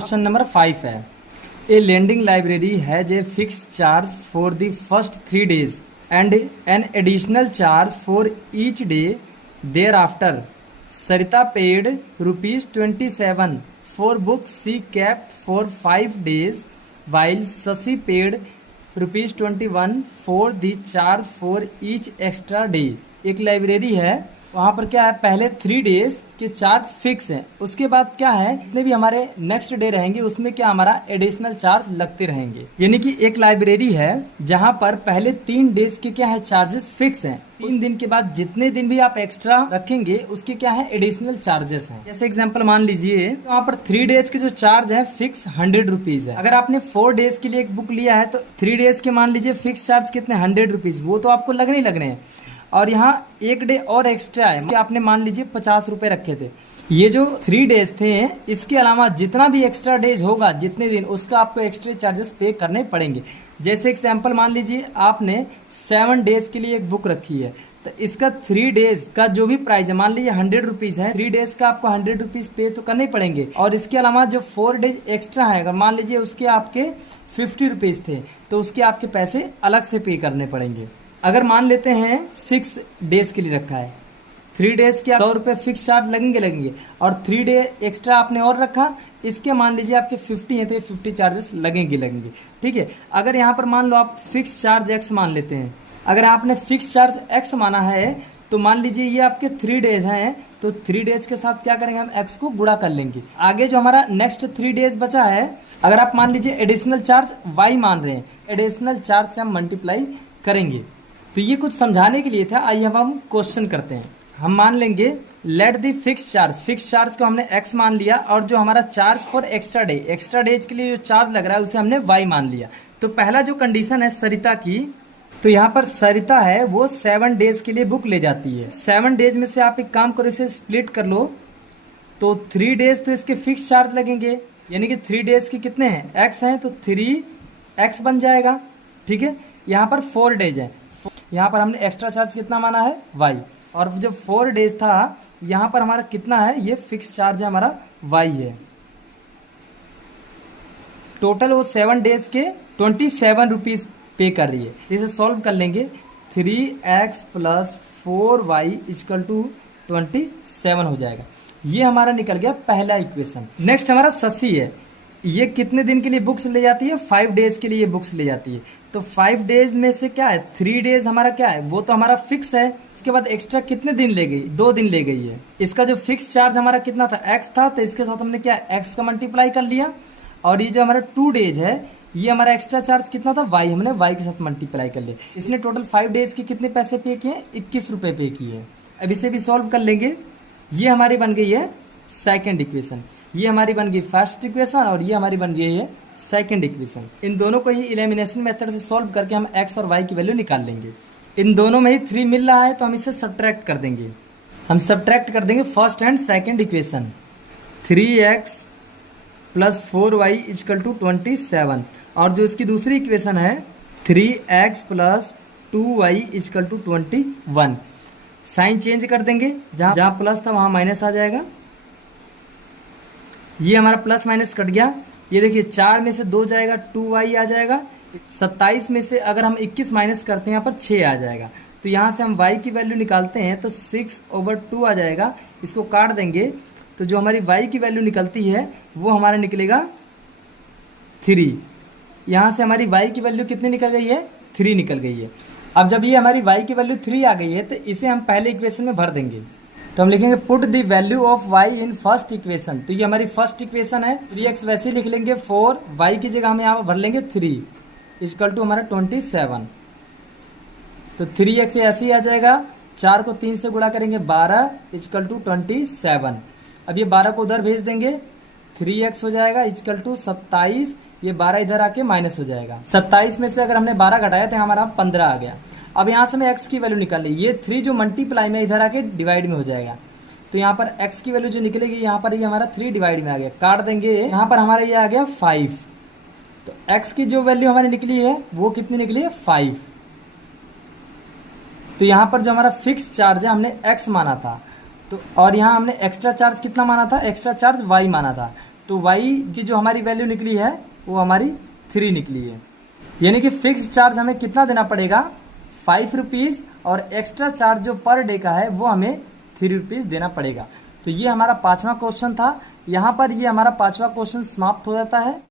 Question number 5 है, ए lending library has a fixed charge for the first 3 days and an additional charge for each day thereafter. Sarita paid ₹27 for books she kept for 5 days while Sasi paid ₹21 for the charge for each extra day. एक library है, वहाँ पर क्या है, पहले 3 days के charge fix है, उसके बाद क्या है, जितने भी हमारे नेक्स्ट डे रहेंगे उसमें क्या हमारा एडिशनल चार्ज लगते रहेंगे। यानी कि एक लाइब्रेरी है जहाँ पर पहले 3 डेज के क्या है चार्जेस फिक्स हैं, 3 दिन के बाद जितने दिन भी आप एक्स्ट्रा रखेंगे उसके क्या है एडिशनल चार्जेस हैं। जैसे एग्जांपल मान लीजिए वहाँ पर 3 डेज के जो चार्ज है फिक्स ₹100 है। अगर आपने 4 डेज के लिए एक बुक लिया है तो 3 डेज के मान लीजिए फिक्स चार्ज कितने ₹100, वो तो आपको लगने ही लगने हैं। और यहाँ एक डे और एक्स्ट्रा है, कि आपने मान लीजिए ₹50 रखे थे। ये जो 3 डेज थे इसके अलावा जितना भी एक्स्ट्रा डेज होगा जितने दिन, उसका आपको एक्स्ट्रा चार्जेस पे करने पड़ेंगे। जैसे एग्जांपल मान लीजिए आपने 7 डेज के लिए एक बुक रखी है तो इसका 3 डेज का जो भी प्राइस है मान लीजिए ₹100 है, 3 डेज का आपको ₹100 पे तो करने पड़ेंगे। और इसके अलावा जो 4 डेज एक्स्ट्रा है अगर मान लीजिए उसके आपके ₹50 थे तो उसके आपके पैसे अलग से पे करने पड़ेंगे। अगर मान लेते हैं 6 डेज के लिए रखा है, 3 डेज के ₹100 फिक्स चार्ज लगेंगे और 3 डे एक्स्ट्रा आपने और रखा, इसके मान लीजिए आपके 50 हैं तो ये 50 चार्जेस लगेंगे। ठीक है। अगर यहाँ पर मान लो आप फिक्स चार्ज x मान लेते हैं, अगर आपने फिक्स चार्ज x माना है तो मान लीजिए ये आपके 3 डेज हैं तो 3 डेज के साथ क्या करेंगे, हम x को गुणा कर लेंगे। आगे जो हमारा नेक्स्ट 3 डेज बचा है, अगर आप मान लीजिए एडिशनल चार्ज y मान रहे हैं, एडिशनल चार्ज से हम मल्टीप्लाई करेंगे। तो ये कुछ समझाने के लिए था। आइए अब हम क्वेश्चन करते हैं। हम मान लेंगे लेट द फिक्स चार्ज को हमने x मान लिया और जो हमारा चार्ज फॉर एक्स्ट्रा डेज के लिए जो चार्ज लग रहा है उसे हमने y मान लिया। तो पहला जो कंडीशन है सरिता की, तो यहाँ पर सरिता है वो 7 डेज के लिए बुक ले जाती है। 7 डेज में से आप एक काम करो, इसे स्प्लिट कर लो तो 3 डेज तो इसके फिक्स चार्ज लगेंगे, यानी कि 3 डेज के कितने हैं x हैं तो 3x बन जाएगा। ठीक है। यहाँ पर 4 डेज है, यहाँ पर हमने एक्स्ट्रा चार्ज कितना माना है y, और जो 4 डेज था यहाँ पर हमारा कितना है, ये फिक्स चार्ज है हमारा y है। टोटल वो 7 डेज के ₹27 पे कर रही है। इसे सॉल्व कर लेंगे, 3x + 4y = 27 हो जाएगा। ये हमारा निकल गया पहला इक्वेशन। नेक्स्ट हमारा शशि है, ये कितने दिन के लिए बुक्स ले जाती है, 5 डेज के लिए बुक्स ले जाती है। तो 5 डेज में से क्या है, 3 डेज हमारा क्या है, वो तो हमारा फिक्स है। इसके बाद एक्स्ट्रा कितने दिन ले गई, 2 दिन ले गई है। इसका जो फिक्स चार्ज हमारा कितना था, x था, तो इसके साथ हमने क्या x का मल्टीप्लाई कर लिया। और ये जो हमारा 2 डेज है ये हमारा एक्स्ट्रा चार्ज कितना था, y, हमने y के साथ मल्टीप्लाई कर लिया। इसने टोटल 5 डेज के कितने पैसे पे किए, ₹21 पे किए। अब इसे भी सॉल्व कर लेंगे। ये हमारी बन गई है सेकेंड इक्वेशन, ये हमारी बन गई फर्स्ट इक्वेशन और ये हमारी बन गई है सेकंड इक्वेशन। इन दोनों को ही एलिमिनेशन मेथड से सॉल्व करके हम x और y की वैल्यू निकाल लेंगे। इन दोनों में ही 3 मिल रहा है तो हम इसे सब्ट्रैक्ट कर देंगे। हम सब्ट्रैक्ट कर देंगे first and second equation, 3x + 4y = 27, और जो इसकी दूसरी इक्वेशन है 3x + 2y = 21। साइन चेंज कर देंगे, जहाँ प्लस था वहाँ माइनस आ जाएगा। ये हमारा प्लस माइनस कट गया। ये देखिए 4 में से 2 जाएगा, 2y आ जाएगा। 27 में से अगर हम 21 माइनस करते हैं यहाँ पर 6 आ जाएगा। तो यहाँ से हम y की वैल्यू निकालते हैं तो 6/2 आ जाएगा। इसको काट देंगे तो जो हमारी y की वैल्यू निकलती है वो हमारा निकलेगा 3। यहाँ से हमारी y की वैल्यू कितनी निकल गई है, 3 निकल गई है। अब जब ये हमारी y की वैल्यू 3 आ गई है तो इसे हम पहले इक्वेशन में भर देंगे। तो हम लिखेंगे put the value of y in first equation. तो ये हमारी फर्स्ट इक्वेशन है, 3x वैसे ही लिख लेंगे 4, y की जगह हम यहाँ पर भर लेंगे 3 = हमारा 27। तो 3x ऐसे ही आ जाएगा, 4 को 3 से गुणा करेंगे 12 = 27। अब ये 12 को उधर भेज देंगे, 3x हो जाएगा = 27। ये 12 इधर आके माइनस हो जाएगा। 27 में से अगर हमने 12 घटाया तो हमारा 15 आ गया। अब यहाँ से हमें x की वैल्यू निकाल ली, ये 3 जो मल्टीप्लाई में इधर आके डिवाइड में हो जाएगा। तो यहाँ पर x की वैल्यू जो निकलेगी यहाँ पर ये हमारा 3 डिवाइड में आ गया, काट देंगे। यहाँ पर हमारा ये आ गया 5। तो x की जो वैल्यू हमारी निकली है वो कितनी निकली है, 5। तो यहाँ पर जो हमारा फिक्स चार्ज है हमने x माना था, तो और यहाँ हमने एक्स्ट्रा चार्ज कितना माना था, एक्स्ट्रा चार्ज y माना था। तो वाई की जो हमारी वैल्यू निकली है वो हमारी 3 निकली है। यानी कि फिक्स चार्ज हमें कितना देना पड़ेगा, 5 रुपीज़, और एक्स्ट्रा चार्ज जो पर डे का है वो हमें 3 रुपीज़ देना पड़ेगा। तो ये हमारा 5वां क्वेश्चन था। यहाँ पर ये हमारा 5वां क्वेश्चन समाप्त हो जाता है।